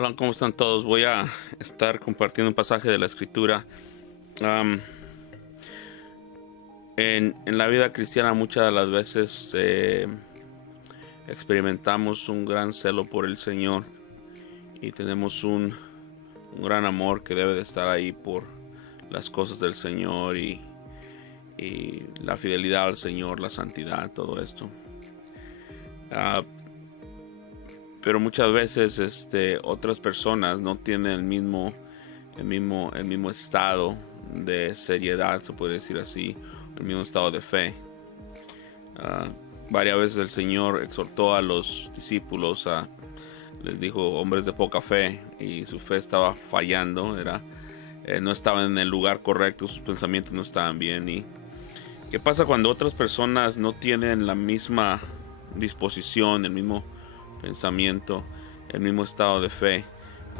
Hola, ¿cómo están todos? Voy a estar compartiendo un pasaje de la Escritura. Am, en la vida cristiana muchas de las veces experimentamos un gran celo por el Señor y tenemos un gran amor que debe de estar ahí por las cosas del Señor y la fidelidad al Señor, la santidad, todo esto. Ah, pero muchas veces otras personas no tienen el mismo estado de seriedad, se puede decir así, el mismo estado de fe. Uh, Varias veces el Señor exhortó a los discípulos, les dijo hombres de poca fe, y su fe estaba fallando, no estaban en el lugar correcto, sus pensamientos no estaban bien. ¿Y qué pasa cuando otras personas no tienen la misma disposición, el mismo pensamiento, el mismo estado de fe?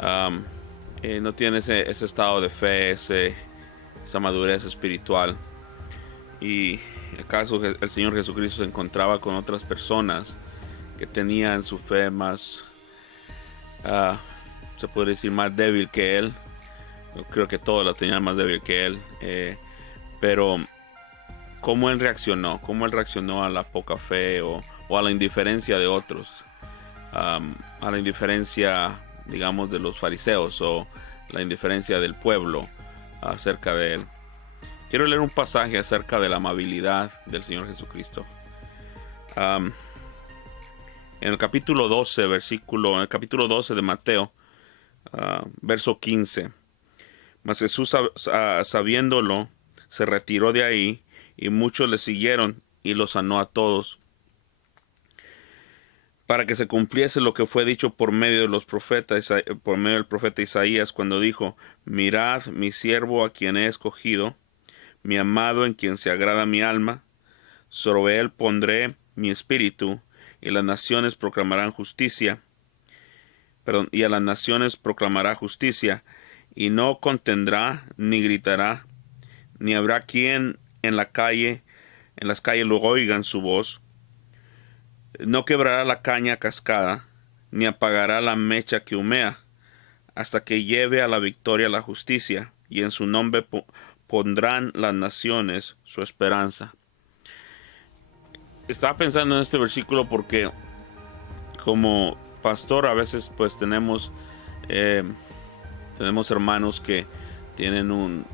Um, no tienen ese estado de fe, esa madurez espiritual. Y acaso el Señor Jesucristo se encontraba con otras personas que tenían su fe más, uh, se puede decir, más débil que Él. Yo creo que todos la tenían más débil que Él. Pero ¿cómo Él reaccionó? ¿Cómo Él reaccionó a la poca fe o a la indiferencia de otros? A la indiferencia, digamos, de los fariseos, o la indiferencia del pueblo acerca de Él. Quiero leer un pasaje acerca de la amabilidad del Señor Jesucristo. En el capítulo 12, en el capítulo 12 de Mateo, verso 15. Mas Jesús, sabiéndolo, se retiró de ahí, y muchos le siguieron, y los sanó a todos, para que se cumpliese lo que fue dicho por medio de los profetas, por medio del profeta Isaías, cuando dijo: Mirad mi siervo a quien he escogido, mi amado en quien se agrada mi alma. Sobre él pondré mi espíritu, y las naciones proclamarán justicia. Y a las naciones proclamará justicia, y no contendrá ni gritará, ni habrá quien en las calles lo oigan su voz. No quebrará la caña cascada, ni apagará la mecha que humea, hasta que lleve a la victoria la justicia, y en su nombre pondrán las naciones su esperanza. Estaba pensando en este versículo porque como pastor a veces pues eh, tenemos hermanos que tienen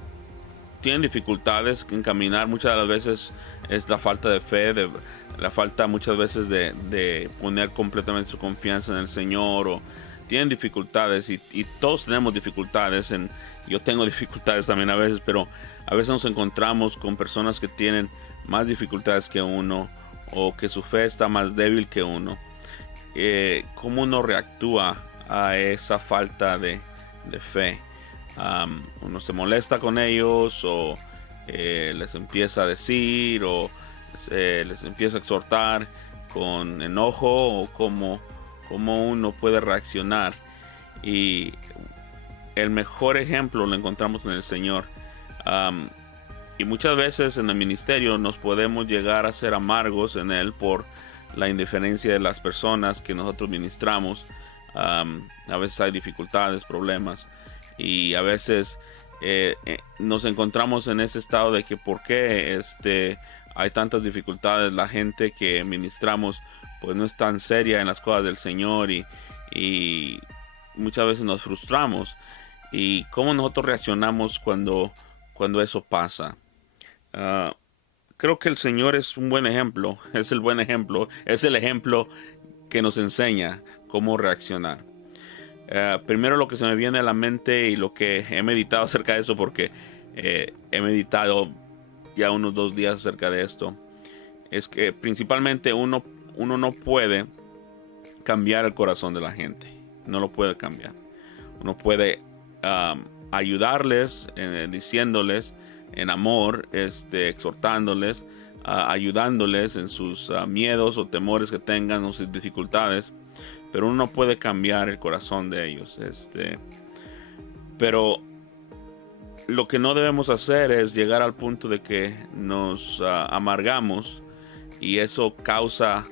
tienen dificultades en caminar. Muchas de las veces es la falta de fe, la falta muchas veces de poner completamente su confianza en el Señor, o tienen dificultades, y todos tenemos dificultades. Yo tengo dificultades también a veces, pero a veces nos encontramos con personas que tienen más dificultades que uno, o que su fe está más débil que uno. ¿Cómo uno reactúa a esa falta de fe? Uno se molesta con ellos, o les empieza a decir, o les empieza a exhortar con enojo, o cómo uno puede reaccionar. Y el mejor ejemplo lo encontramos en el Señor. Y muchas veces en el ministerio nos podemos llegar a ser amargos en Él por la indiferencia de las personas que nosotros ministramos. A veces hay dificultades, problemas, y a veces nos encontramos en ese estado de que por qué hay tantas dificultades. La gente que ministramos pues no es tan seria en las cosas del Señor, y muchas veces nos frustramos. Y cómo nosotros reaccionamos cuando eso pasa. Creo que el Señor es un buen ejemplo, es el buen ejemplo, es el ejemplo que nos enseña cómo reaccionar. Primero lo que se me viene a la mente, y lo que he meditado acerca de eso, porque he meditado ya unos 2 días acerca de esto, es que principalmente uno no puede cambiar el corazón de la gente, no lo puede cambiar. Uno puede ayudarles, diciéndoles en amor, exhortándoles, ayudándoles en sus miedos o temores que tengan, o sus dificultades, pero uno no puede cambiar el corazón de ellos. Pero lo que no debemos hacer es llegar al punto de que nos amargamos, y eso causa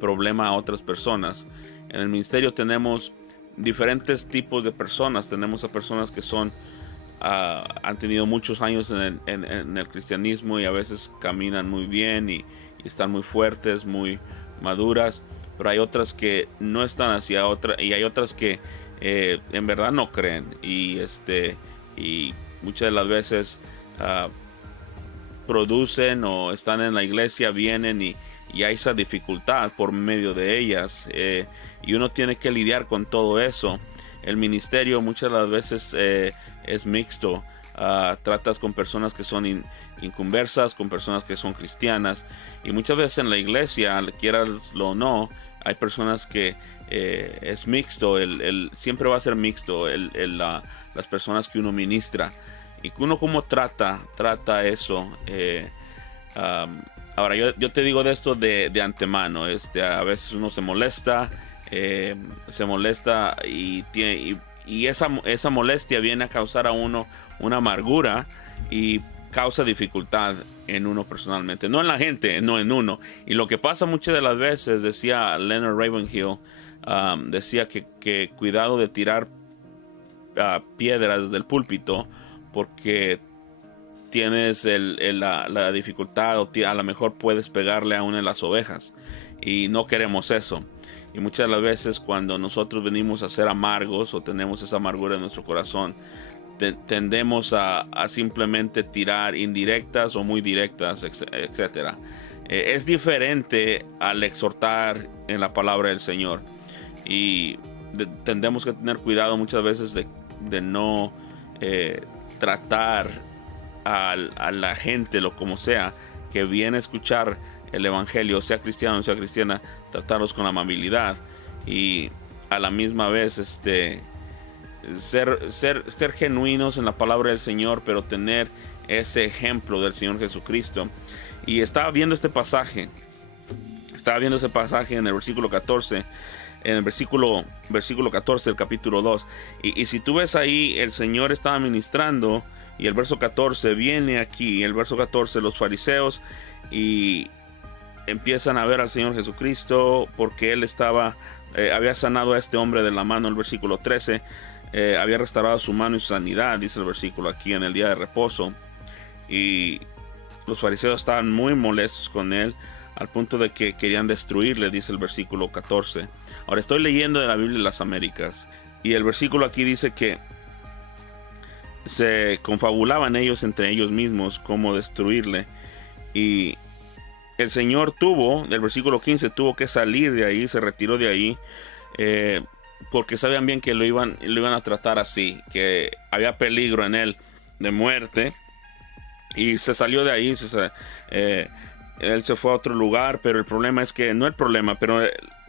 problema a otras personas. En el ministerio tenemos diferentes tipos de personas. Tenemos a personas que son han tenido muchos años en el cristianismo y a veces caminan muy bien y están muy fuertes, muy maduras, pero hay otras que no están hacia otra, y hay otras que en verdad no creen, y muchas de las veces producen o están en la iglesia, vienen y hay esa dificultad por medio de ellas, y uno tiene que lidiar con todo eso. El ministerio muchas de las veces es mixto. Tratas con personas que son inconversas, con personas que son cristianas, y muchas veces en la iglesia, quieras o no, hay personas que es mixto. Siempre va a ser mixto las personas que uno ministra, y uno cómo trata eso. Ahora yo te digo de esto de antemano. A veces uno se molesta y esa molestia viene a causar a uno una amargura y causa dificultad en uno personalmente, no en la gente, no en uno. Y lo que pasa muchas de las veces, decía Leonard Ravenhill, decía que cuidado de tirar piedras desde el púlpito, porque tienes la dificultad, o a lo mejor puedes pegarle a una de las ovejas, y no queremos eso. Y muchas de las veces cuando nosotros venimos a ser amargos o tenemos esa amargura en nuestro corazón, tendemos a simplemente tirar indirectas o muy directas, etc. Es diferente al exhortar en la palabra del Señor, y tendemos que tener cuidado muchas veces de no tratar a la gente, lo como sea, que viene a escuchar el evangelio, sea cristiano o sea cristiana, tratarlos con amabilidad, y a la misma vez ser genuinos en la palabra del Señor, pero tener ese ejemplo del Señor Jesucristo. Y estaba viendo ese pasaje en el versículo 14, en el versículo 14 del capítulo 2, y si tú ves ahí, el Señor estaba ministrando, y el verso 14 viene aquí. El verso 14, los fariseos y empiezan a ver al Señor Jesucristo, porque él había sanado a este hombre de la mano. El versículo 13, había restaurado su mano y su sanidad, dice el versículo aquí, en el día de reposo. Y los fariseos estaban muy molestos con él, al punto de que querían destruirle, dice el versículo 14. Ahora estoy leyendo de la Biblia de las Américas, y el versículo aquí dice que se confabulaban ellos entre ellos mismos cómo destruirle, y el Señor del versículo 15, tuvo que salir de ahí, se retiró de ahí, porque sabían bien que lo iban a tratar así, que había peligro en él de muerte, y se salió de ahí. Él se fue a otro lugar, pero el problema es que, no el problema, pero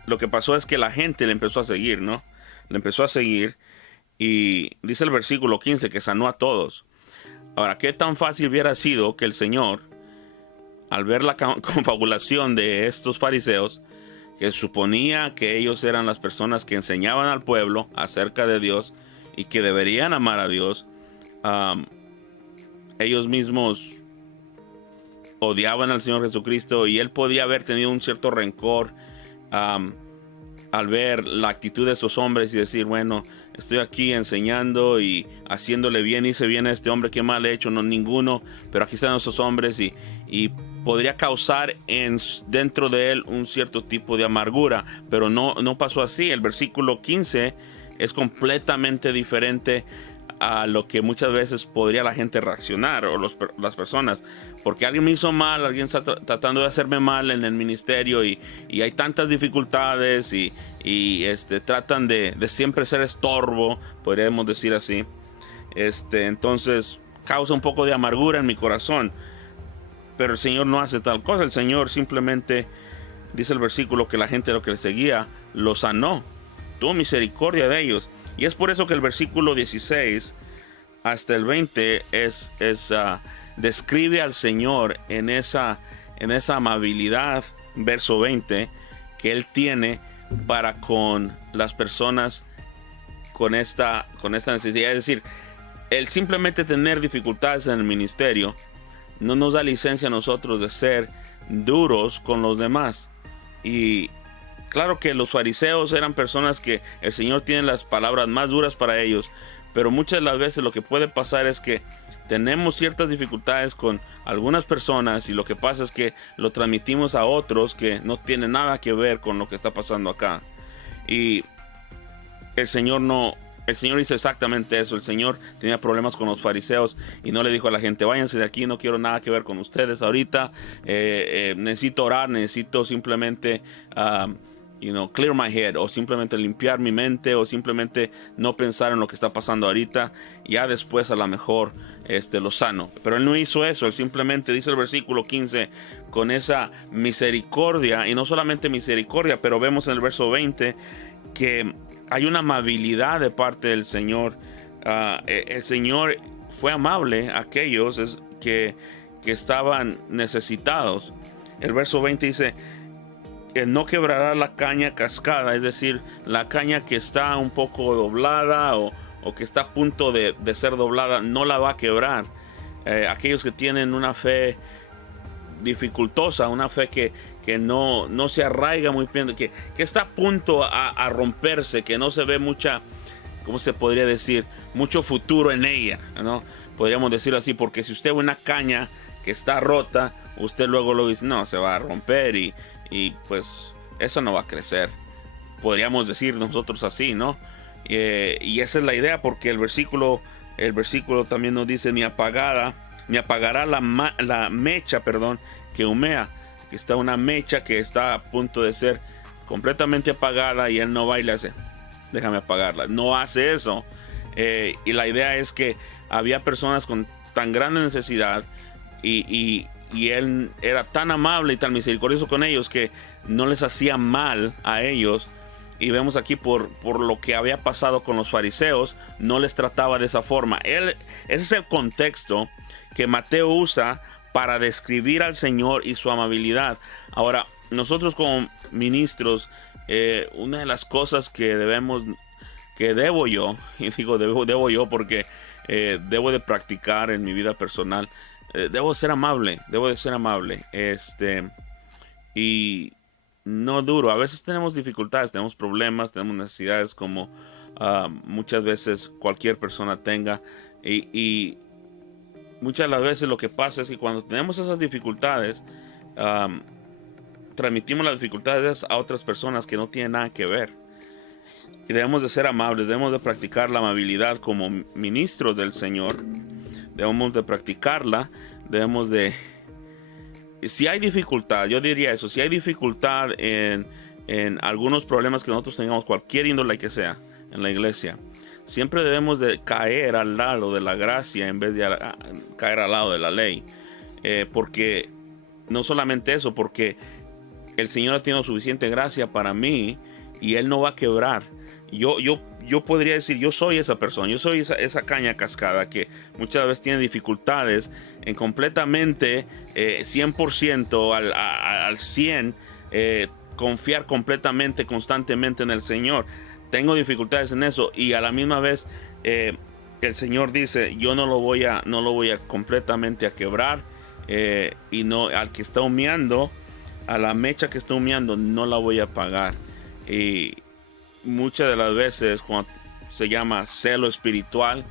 lo que pasó es que la gente le empezó a seguir, ¿no? Le empezó a seguir, y dice el versículo 15 que sanó a todos. Ahora, ¿qué tan fácil hubiera sido que el Señor, al ver la confabulación de estos fariseos, que suponía que ellos eran las personas que enseñaban al pueblo acerca de Dios y que deberían amar a Dios, ellos mismos odiaban al Señor Jesucristo, y él podía haber tenido un cierto rencor al ver la actitud de estos hombres y decir, bueno, estoy aquí enseñando y haciéndole bien, hice bien a este hombre, qué mal he hecho, no ninguno, pero aquí están esos hombres, y podría causar dentro de él un cierto tipo de amargura, pero no pasó así. El versículo 15 es completamente diferente a lo que muchas veces podría la gente reaccionar, o las personas, porque alguien me hizo mal, alguien está tratando de hacerme mal en el ministerio, y hay tantas dificultades, y tratan de siempre ser estorbo, podríamos decir así. Entonces causa un poco de amargura en mi corazón, pero el Señor no hace tal cosa. El Señor simplemente, dice el versículo, que la gente, lo que le seguía, lo sanó, tuvo misericordia de ellos. Y es por eso que el versículo 16 hasta el 20 describe al Señor en esa amabilidad, verso 20, que Él tiene para con las personas con esta necesidad. Es decir, el simplemente tener dificultades en el ministerio no nos da licencia a nosotros de ser duros con los demás. Y Claro que los fariseos eran personas que el Señor tiene las palabras más duras para ellos, pero muchas de las veces lo que puede pasar es que tenemos ciertas dificultades con algunas personas y lo que pasa es que lo transmitimos a otros que no tienen nada que ver con lo que está pasando acá. Y el Señor no, el Señor hizo exactamente eso. El Señor tenía problemas con los fariseos y no le dijo a la gente, váyanse de aquí, no quiero nada que ver con ustedes ahorita, necesito orar, necesito simplemente clear my head, o simplemente limpiar mi mente, o simplemente no pensar en lo que está pasando ahorita, ya después a lo mejor lo sano. Pero él no hizo eso, él simplemente, dice el versículo 15, con esa misericordia, y no solamente misericordia, pero vemos en el verso 20 que hay una amabilidad de parte del Señor. El Señor fue amable a aquellos que estaban necesitados. El verso 20 dice, no quebrará la caña cascada, es decir, la caña que está un poco doblada o que está a punto de ser doblada, no la va a quebrar. Aquellos que tienen una fe dificultosa, una fe que no se arraiga muy bien, que está a punto a romperse, que no se ve mucha, ¿cómo se podría decir? Mucho futuro en ella, ¿no? Podríamos decirlo así, porque si usted ve una caña que está rota, usted luego lo dice, no, se va a romper y pues eso no va a crecer. Podríamos decir nosotros así, ¿no? Y esa es la idea, porque el versículo también nos dice, ni apagará la mecha, que humea, que está una mecha que está a punto de ser completamente apagada y él no va y le hace, déjame apagarla. No hace eso. Y la idea es que había personas con tan grande necesidad y él era tan amable y tan misericordioso con ellos que no les hacía mal a ellos. Y vemos aquí por lo que había pasado con los fariseos, no les trataba de esa forma. Ese es el contexto que Mateo usa para describir al Señor y su amabilidad. Ahora, nosotros como ministros, una de las cosas que debo yo, y digo debo yo porque debo de practicar en mi vida personal, debo de ser amable, y no duro. A veces tenemos dificultades, tenemos problemas, tenemos necesidades como muchas veces cualquier persona tenga, y muchas de las veces lo que pasa es que cuando tenemos esas dificultades, transmitimos las dificultades a otras personas que no tienen nada que ver. Y debemos de ser amables, debemos de practicar la amabilidad como ministros del Señor. Debemos de practicarla, debemos de... Si hay dificultad, yo diría eso, si hay dificultad en algunos problemas que nosotros tengamos, cualquier índole que sea, en la iglesia, siempre debemos de caer al lado de la gracia en vez de caer al lado de la ley. Porque no solamente eso, porque el Señor ha tenido suficiente gracia para mí y Él no va a quebrar. Yo podría decir, yo soy esa persona, yo soy esa caña cascada que muchas veces tiene dificultades en completamente 100% al 100, confiar completamente, constantemente en el Señor. Tengo dificultades en eso y a la misma vez el Señor dice, yo no lo voy a completamente a quebrar, y no, al que está humeando, a la mecha que está humeando, no la voy a apagar. Y muchas de las veces cuando se llama celo espiritual,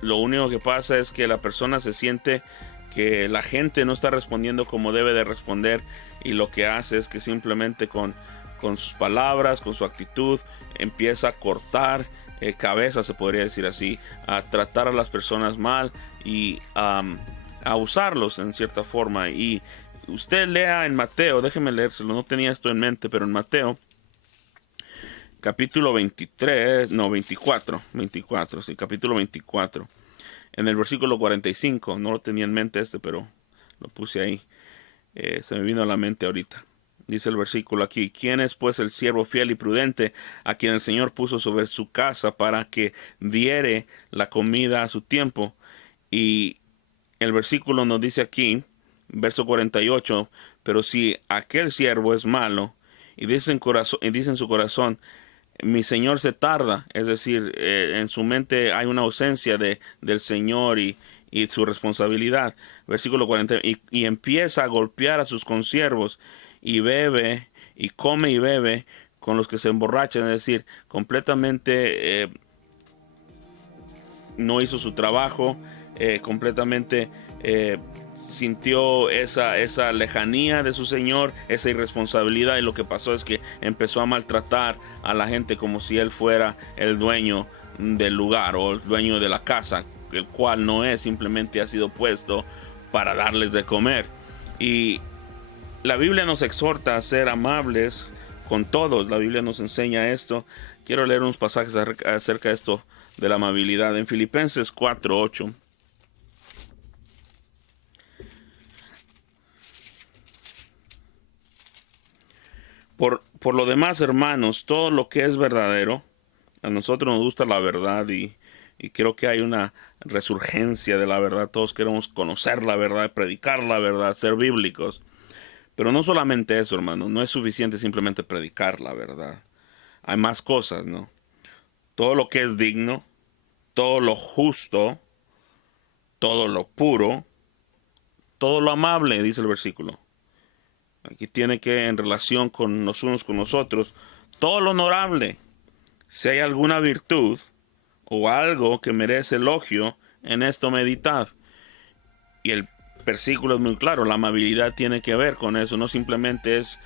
lo único que pasa es que la persona se siente que la gente no está respondiendo como debe de responder, y lo que hace es que simplemente con sus palabras, con su actitud, empieza a cortar cabeza, se podría decir así, a tratar a las personas mal y a usarlos en cierta forma. Y usted lea en Mateo, déjeme leérselo, no tenía esto en mente, pero en Mateo capítulo 24, sí, capítulo 24, en el versículo 45, no lo tenía en mente pero lo puse ahí, se me vino a la mente ahorita. Dice el versículo aquí, ¿quién es pues el siervo fiel y prudente a quien el Señor puso sobre su casa para que diere la comida a su tiempo? Y el versículo nos dice aquí, verso 48, pero si aquel siervo es malo y dice en su corazón, mi Señor se tarda, es decir, en su mente hay una ausencia del Señor y su responsabilidad. Versículo 40, y empieza a golpear a sus consiervos y bebe y come y bebe con los que se emborrachan, es decir, completamente no hizo su trabajo, completamente sintió esa lejanía de su señor, esa irresponsabilidad, y lo que pasó es que empezó a maltratar a la gente como si él fuera el dueño del lugar o el dueño de la casa, el cual no es, simplemente ha sido puesto para darles de comer. Y la Biblia nos exhorta a ser amables con todos. La Biblia nos enseña esto. Quiero leer unos pasajes acerca de esto de la amabilidad. En Filipenses 4:8. Por lo demás, hermanos, todo lo que es verdadero, a nosotros nos gusta la verdad y creo que hay una resurgencia de la verdad. Todos queremos conocer la verdad, predicar la verdad, ser bíblicos. Pero no solamente eso, hermano. No es suficiente simplemente predicar la verdad. Hay más cosas, ¿no? Todo lo que es digno, todo lo justo, todo lo puro, todo lo amable, dice el versículo. Aquí tiene que, en relación con los unos con los otros, todo lo honorable. Si hay alguna virtud o algo que merece elogio, en esto meditad. Y el versículo es muy claro, la amabilidad tiene que ver con eso, no simplemente es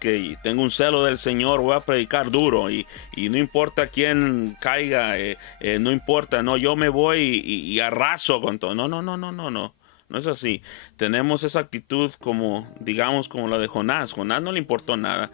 que tengo un celo del Señor, voy a predicar duro y no importa quién caiga, no importa, no, yo me voy y arraso con todo. No es así. Tenemos esa actitud como, digamos, como la de Jonás. Jonás no le importó nada.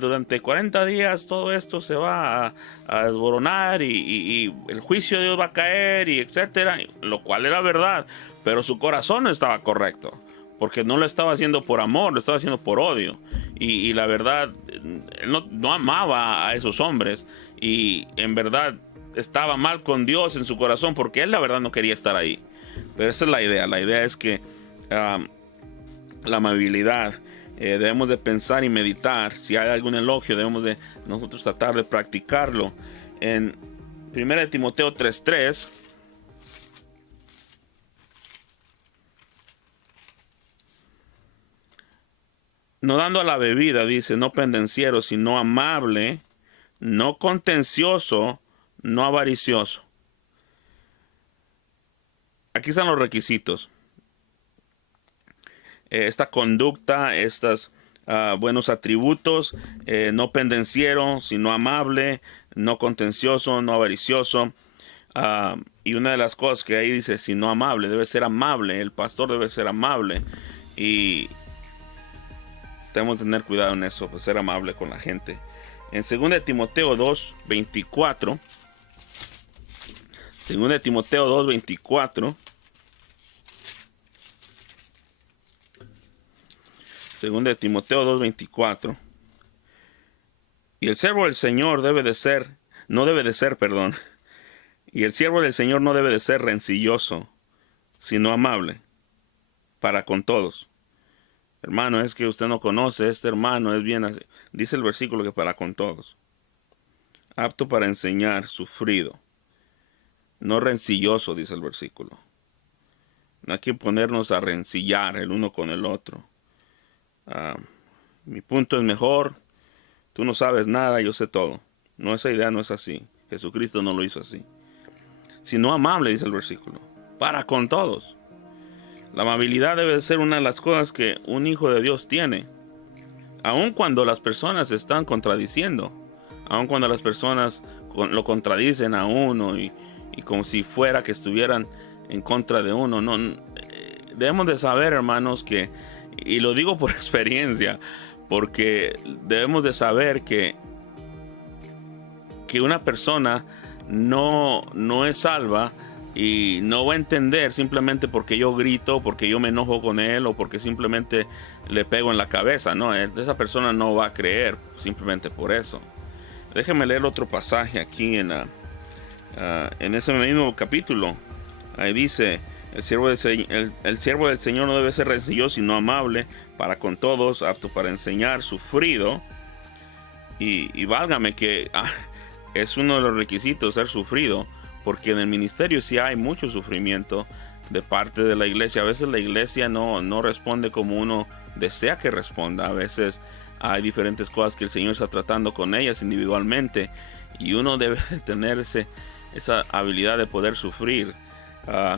Durante 40 días todo esto se va a desboronar y el juicio de Dios va a caer y etcétera, lo cual era verdad, pero su corazón no estaba correcto, porque no lo estaba haciendo por amor, lo estaba haciendo por odio. Y la verdad, él no amaba a esos hombres y en verdad estaba mal con Dios en su corazón, porque él la verdad no quería estar ahí. Pero esa es la idea. La idea es que la amabilidad, debemos de pensar y meditar. Si hay algún elogio, debemos de nosotros tratar de practicarlo. En 1 Timoteo 3:3, no dando a la bebida, dice, no pendenciero, sino amable, no contencioso, no avaricioso. Aquí están los requisitos. Esta conducta, estos buenos atributos, no pendenciero, sino amable, no contencioso, no avaricioso. Y una de las cosas que ahí dice, sino amable, debe ser amable, el pastor debe ser amable. Y tenemos que tener cuidado en eso, pues ser amable con la gente. En 2 Timoteo 2:24, 2 Timoteo 2:24, 2 Timoteo 2:24, y el siervo del Señor no debe de ser, y el siervo del Señor no debe de ser rencilloso, sino amable para con todos. Hermano, es que usted no conoce, este hermano es bien así. Dice el versículo que para con todos. Apto para enseñar, sufrido. No rencilloso, dice el versículo. No hay que ponernos a rencillar el uno con el otro. Mi punto es mejor, tú no sabes nada, yo sé todo. No, esa idea no es así. Jesucristo no lo hizo así. Sino amable, dice el versículo. Para con todos. La amabilidad debe ser una de las cosas que un hijo de Dios tiene. Aun cuando las personas están contradiciendo. Aun cuando las personas lo contradicen a uno y como si fuera que estuvieran en contra de uno. No, debemos de saber, hermanos, que, y lo digo por experiencia, porque debemos de saber que una persona no es salva y no va a entender simplemente porque yo grito, porque yo me enojo con él o porque simplemente le pego en la cabeza. No, esa persona no va a creer simplemente por eso. Déjenme leer otro pasaje aquí en ese mismo capítulo. Ahí dice, el siervo del Señor no debe ser rencilloso, sino amable para con todos, apto para enseñar, sufrido. Y válgame que es uno de los requisitos ser sufrido, porque en el ministerio sí hay mucho sufrimiento de parte de la iglesia. A veces la iglesia no responde como uno desea que responda. A veces hay diferentes cosas que el Señor está tratando con ellas individualmente, y uno debe tener esa habilidad de poder sufrir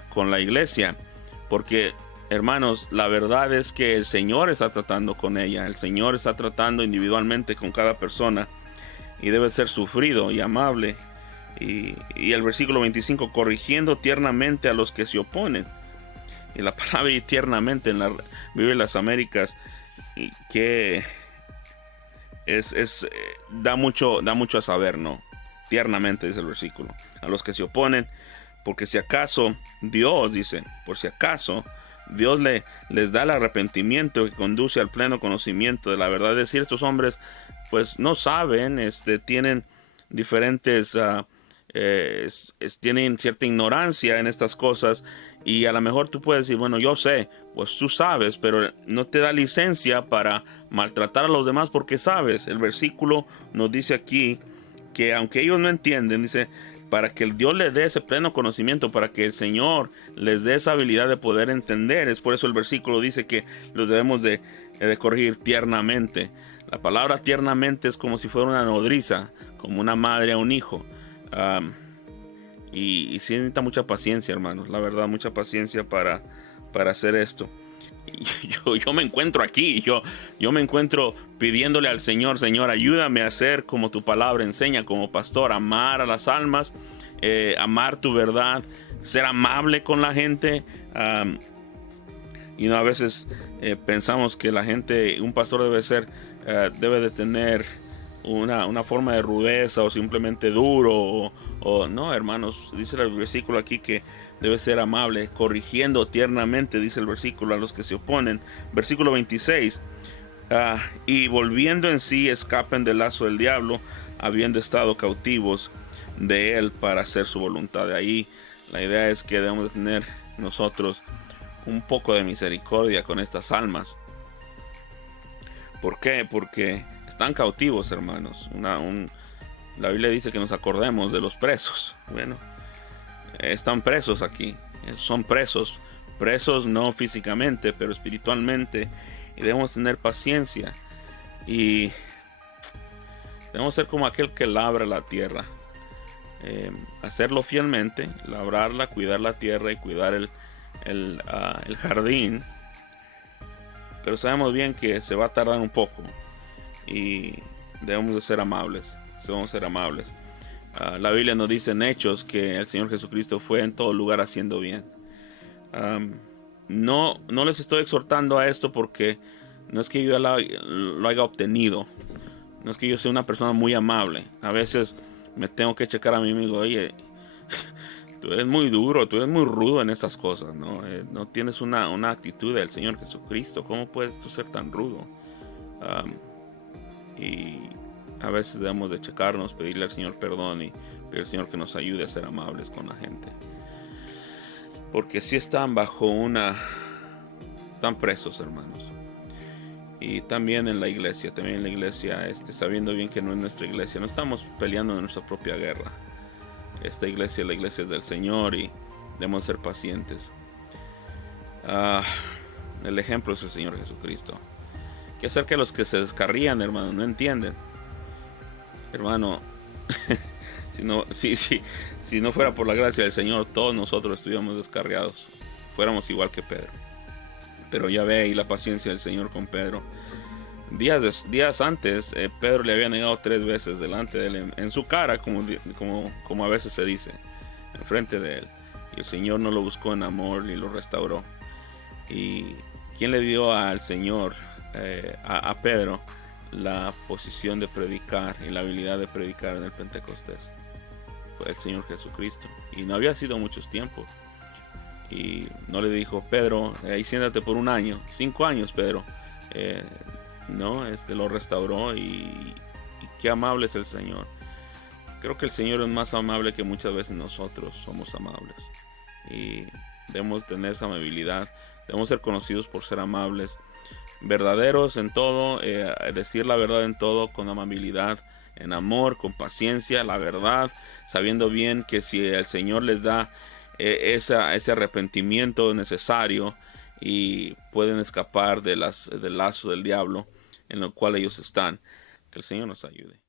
con la iglesia, porque hermanos, la verdad es que el Señor está tratando con ella, el Señor está tratando individualmente con cada persona, y debe ser sufrido y amable. Y el versículo 25, corrigiendo tiernamente a los que se oponen. Y la palabra tiernamente en la Biblia de las Américas, que da mucho a saber, ¿no? Tiernamente dice el versículo, a los que se oponen, porque si acaso Dios, dice, por si acaso Dios les da el arrepentimiento que conduce al pleno conocimiento de la verdad. Es decir, estos hombres pues no saben, tienen diferentes tienen cierta ignorancia en estas cosas, y a lo mejor tú puedes decir, bueno, yo sé, pues tú sabes, pero no te da licencia para maltratar a los demás porque sabes. El versículo nos dice aquí que aunque ellos no entienden, dice, para que el Dios les dé ese pleno conocimiento, para que el Señor les dé esa habilidad de poder entender. Es por eso el versículo dice que los debemos de corregir tiernamente. La palabra tiernamente es como si fuera una nodriza, como una madre a un hijo. Y sí necesita mucha paciencia, hermanos, la verdad, mucha paciencia para hacer esto. Yo me encuentro aquí, yo me encuentro pidiéndole al Señor, Señor, ayúdame a ser como tu palabra enseña, como pastor, amar a las almas, amar tu verdad, ser amable con la gente. Y no, a veces pensamos que la gente, un pastor debe de tener una forma de rudeza o simplemente duro, o no, hermanos, dice el versículo aquí que debe ser amable, corrigiendo tiernamente, dice el versículo, a los que se oponen. Versículo 26, y volviendo en sí escapen del lazo del diablo, habiendo estado cautivos de él para hacer su voluntad. De ahí la idea es que debemos de tener nosotros un poco de misericordia con estas almas. ¿Por qué? Porque están cautivos, hermanos. La Biblia dice que nos acordemos de los presos. Bueno, están presos aquí. Son presos no físicamente, pero espiritualmente. Y debemos tener paciencia. Y debemos ser como aquel que labra la tierra. Hacerlo fielmente, labrarla, cuidar la tierra y cuidar el jardín. Pero sabemos bien que se va a tardar un poco, y debemos de ser amables. La Biblia nos dice en Hechos que el Señor Jesucristo fue en todo lugar haciendo bien. No les estoy exhortando a esto porque no es que yo lo haya obtenido. No es que yo sea una persona muy amable. A veces me tengo que checar a mí mismo. Oye, tú eres muy duro, tú eres muy rudo en estas cosas, ¿no? No tienes una actitud del Señor Jesucristo. ¿Cómo puedes tú ser tan rudo? Y a veces debemos de checarnos, pedirle al Señor perdón y pedir al Señor que nos ayude a ser amables con la gente. Porque si están están presos, hermanos. Y también en la iglesia, sabiendo bien que no es nuestra iglesia, no estamos peleando en nuestra propia guerra. Esta iglesia, la iglesia es del Señor, y debemos ser pacientes. El ejemplo es el Señor Jesucristo. ¿Qué hacer que los que se descarrían, hermano, no entienden? Hermano, si no fuera por la gracia del Señor, todos nosotros estuviéramos descarriados. Fuéramos igual que Pedro. Pero ya ve ahí la paciencia del Señor con Pedro. Días antes, Pedro le había negado 3 veces delante de él, en su cara, como a veces se dice, enfrente de él. Y el Señor no lo buscó en amor y lo restauró. ¿Y quién le dio al Señor, a Pedro, la posición de predicar y la habilidad de predicar en el Pentecostés? Fue el Señor Jesucristo. Y no había sido muchos tiempos. Y no le dijo, Pedro, ahí siéntate por 1 año, 5 años, Pedro. No, lo restauró, y qué amable es el Señor. Creo que el Señor es más amable que muchas veces nosotros somos amables. Y debemos tener esa amabilidad. Debemos ser conocidos por ser amables, verdaderos en todo, decir la verdad en todo, con amabilidad, en amor, con paciencia, la verdad, sabiendo bien que si el Señor les da ese arrepentimiento necesario, y pueden escapar del lazo del diablo, en lo cual ellos están. Que el Señor nos ayude.